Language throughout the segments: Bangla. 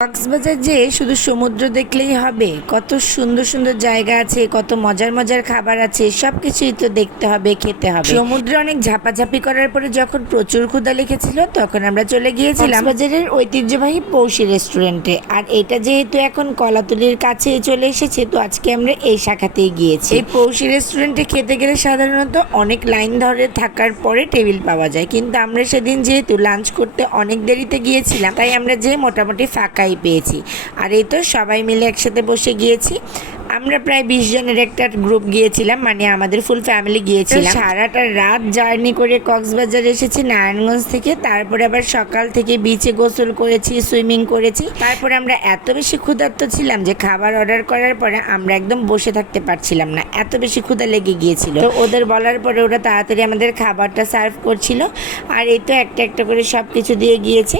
কক্সবাজার যে শুধু সমুদ্র দেখলেই হবে কত সুন্দর সুন্দর জায়গা আছে কত মজার মজার খাবার আছে সব কিছুই তো দেখতে হবে খেতে হবে। সমুদ্রে অনেক ঝাপাঝাপি করার পরে যখন প্রচুর ক্ষুদা লেগেছিল তখন আমরা চলে গিয়েছিলাম বাজারের ঐতিহ্যবাহী পৌষি রেস্টুরেন্টে। আর এটা যেহেতু এখন কলাতলির কাছে চলে এসেছে তো আজকে আমরা এই শাখাতেই গিয়েছি। এই পৌষি রেস্টুরেন্টে খেতে গেলে সাধারণত অনেক লাইন ধরে থাকার পরে টেবিল পাওয়া যায়। কিন্তু আমরা সেদিন যেহেতু লাঞ্চ করতে অনেক দেরিতে গিয়েছিলাম তাই আমরা যে মোটামুটি ফাঁকাই পেয়েছি। আর এই তো সবাই মিলে একসাথে বসে গিয়েছি। আমরা প্রায় বিশ জনের একটা গ্রুপ গিয়েছিলাম মানে আমাদের ফুল ফ্যামিলি গিয়েছিলাম। সারাটা রাত জার্নি করে কক্সবাজার এসেছি নারায়ণগঞ্জ থেকে তারপরে আবার সকাল থেকে বিচে গোসল করেছি সুইমিং করেছি। তারপরে আমরা এত বেশি ক্ষুধার্ত ছিলাম যে খাবার অর্ডার করার পরে আমরা একদম বসে থাকতে পারছিলাম না এত বেশি ক্ষুধা লেগে গিয়েছিল। তো ওদের বলার পরে ওরা তাড়াতাড়ি আমাদের খাবারটা সার্ভ করছিল আর এই তো একটা একটা করে সব কিছু দিয়ে গিয়েছে।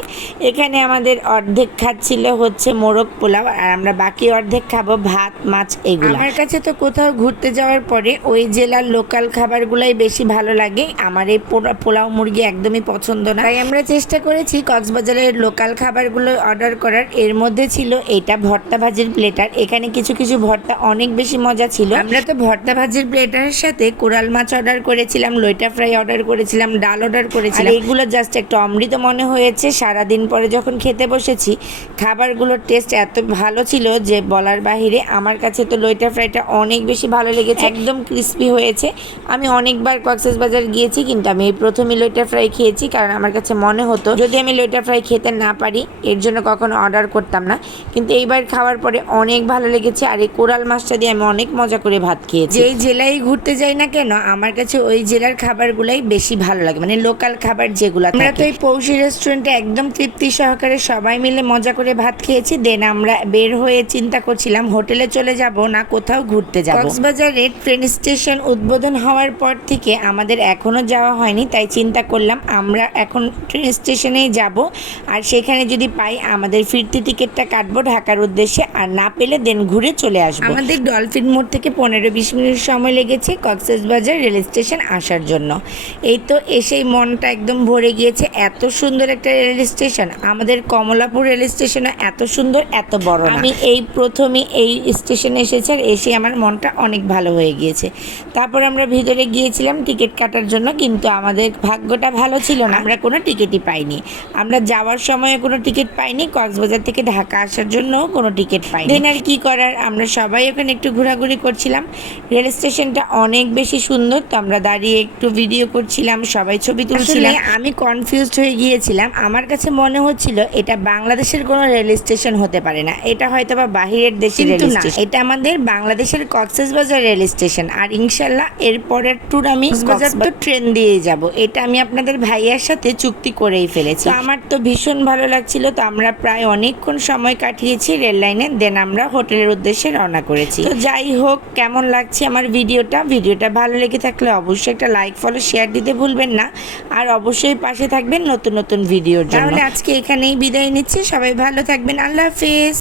এখানে আমাদের অর্ধেক খাচ্ছিল হচ্ছে মোরগ পোলাও আর আমরা বাকি অর্ধেক খাব ভাত মাছ এগুলো। আমার কাছে তো কোথাও ঘুরতে যাওয়ার পরে ওই জেলার লোকাল খাবারগুলাই বেশি ভালো লাগে। আমার এই পোলা- পোলাও মুরগি একদমই পছন্দ না। তাই আমরা চেষ্টা করেছি কক্সবাজারের লোকাল খাবারগুলো অর্ডার করার। এর মধ্যে ছিল এটা ভর্তা ভাজির প্লেটার। এখানে কিছু কিছু ভর্তা অনেক বেশি মজা ছিল। আমরা তো ভর্তা ভাজির প্লেটারের সাথে কোরাল মাছ অর্ডার করেছিলাম, লইটা ফ্রাই অর্ডার করেছিলাম, ডাল অর্ডার করেছিলাম। এগুলো জাস্ট একটু অমৃত মনে হয়েছে। সারাদিন পরে যখন খেতে বসেছি, খাবারগুলোর টেস্ট এত ভালো ছিল যে বলার বাহিরে আমার কাছে তো লইটা ফ্রাইটা অনেক বেশি ভালো লেগেছে। একদম ক্রিস্পি হয়েছে। আমি অনেকবার কক্সেস বাজার গিয়েছি কিন্তু আমি এই প্রথমই লইটা ফ্রাই খেয়েছি কারণ আমার কাছে মনে হতো যদি আমি লইটা ফ্রাই খেতে না পারি এর জন্য কখনো অর্ডার করতাম না। কিন্তু এইবার খাওয়ার পরে অনেক ভালো লেগেছে আর এই কোরাল মাছটা দিয়ে আমি অনেক মজা করে ভাত খেয়েছি। যেই জেলায় ঘুরতে যাই না কেন আমার কাছে ওই জেলার খাবারগুলাই বেশি ভালো লাগে মানে লোকাল খাবার যেগুলো আমরা তো এই পৌষি রেস্টুরেন্টে একদম তৃপ্তি সহকারে সবাই মিলে মজা করে ভাত খেয়েছি। দেন আমরা বের হয়ে চিন্তা করছিলাম হোটেলে চলে যাব। না কোথাও ঘুরতে যাব। কক্সবাজারে ট্রেন স্টেশন উদ্বোধন হওয়ার পর থেকে আমাদের এখনও যাওয়া হয়নি তাই চিন্তা করলাম আমরা এখন ট্রেন স্টেশনেই যাব। আর সেখানে যদি পাই আমাদের ফিরতি টিকিটটা কাটবো ঢাকার উদ্দেশ্যে আর না পেলে দেন ঘুরে চলে আসব। আমাদের ডলফিন মোড় থেকে পনেরো বিশ মিনিট সময় লেগেছে কক্সবাজার রেল স্টেশন আসার জন্য। এই তো এসেই মনটা একদম ভরে গিয়েছে এত সুন্দর একটা রেল স্টেশন। আমাদের কমলাপুর রেল স্টেশনও এত সুন্দর এত বড় আমি এই প্রথমে এই স্টেশনে এসেছি আর এসে আমার মনটা অনেক ভালো হয়ে গিয়েছে। তারপর আমরা ভিতরে গিয়েছিলাম টিকিট কাটার জন্য কিন্তু আমাদের ভাগ্যটা ভালো ছিল না। আমরা কোনো টিকিটই পাইনি। আমরা যাওয়ার সময় কোনো টিকিট পাইনি কক্সবাজার থেকে ঢাকা আসার জন্য কোনো টিকিট পাইনি। দেন আর কি করার? আমরা সবাই ওখানে একটু ঘোরাঘুরি করছিলাম। রেল স্টেশনটা অনেক বেশি সুন্দর তো আমরা দাঁড়িয়ে একটু ভিডিও করছিলাম সবাই ছবি তুলছিলাম। আমি কনফিউজড হয়ে গিয়েছিলাম। আমার কাছে মনে হচ্ছিল এটা বাংলাদেশের কোনো রেল স্টেশন হতে পারে না। এটা হয়তো বা বাহিরের দেশের রেল স্টেশন। এটা আমাদের বাংলাদেশের কক্সবাজার রেল স্টেশন। আর ইনশাল্লাহ এরপরের ট্যুর আমি কক্সবাজার তো ট্রেন দিয়ে যাব। এটা আমি আপনাদের ভাইয়ার সাথে চুক্তি করেই ফেলেছি। আমার তো ভীষণ ভালো লাগছিল। তো আমরা প্রায় অনেকক্ষণ সময় কাটিয়েছি রেল লাইনে। দেন আমরা হোটেলের উদ্দেশ্যে রওনা করেছি। তো যাই হোক কেমন লাগছে আমার ভিডিওটা? ভিডিওটা ভালো লেগে থাকলে অবশ্যই একটা লাইক ফলো শেয়ার দিতে ভুলবেন না। আর অবশ্যই পাশে থাকবেন নতুন নতুন ভিডিওর জন্য। তাহলে আজকে এখানেই বিদায় নিচ্ছি। সবাই ভালো থাকবেন। আল্লাহ হাফেজ।